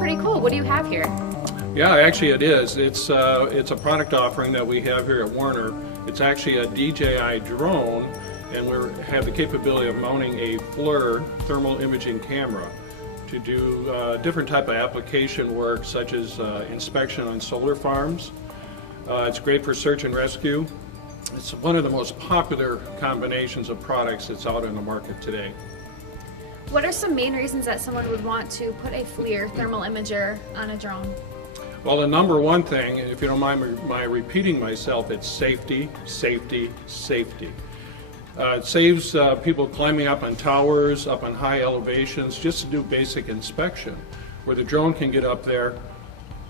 pretty cool. What do you have here? Yeah, actually it is. It's a product offering that we have here at Werner. It's actually a DJI drone, and we have the capability of mounting a FLIR thermal imaging camera to do different type of application work, such as inspection on solar farms. It's great for search and rescue. It's one of the most popular combinations of products that's out in the market today. What are some main reasons that someone would want to put a FLIR thermal imager on a drone? Well, the number one thing, if you don't mind my repeating myself, it's safety, safety, safety. It saves people climbing up on towers, up on high elevations, just to do basic inspection, where the drone can get up there,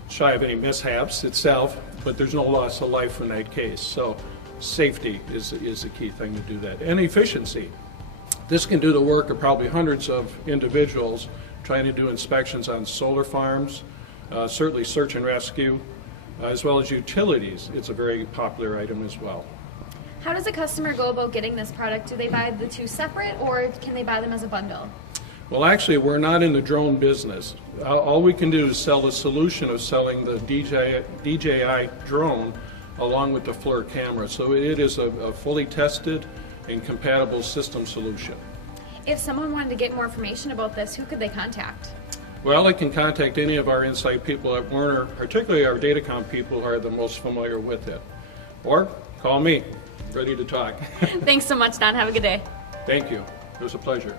shy of any mishaps itself, but there's no loss of life in that case. So safety is the key thing to do that. And efficiency. This can do the work of probably hundreds of individuals trying to do inspections on solar farms, certainly search and rescue, as well as utilities. It's a very popular item as well. How does a customer go about getting this product? Do they buy the two separate, or can they buy them as a bundle? Well, actually, we're not in the drone business. All we can do is sell the solution of selling the DJI drone along with the FLIR camera. So it is a fully tested and compatible system solution. If someone wanted to get more information about this, who could they contact? Well, they can contact any of our Insight people at Werner, particularly our Datacom people who are the most familiar with it. Or call me, ready to talk. Thanks so much, Don. Have a good day. Thank you. It was a pleasure.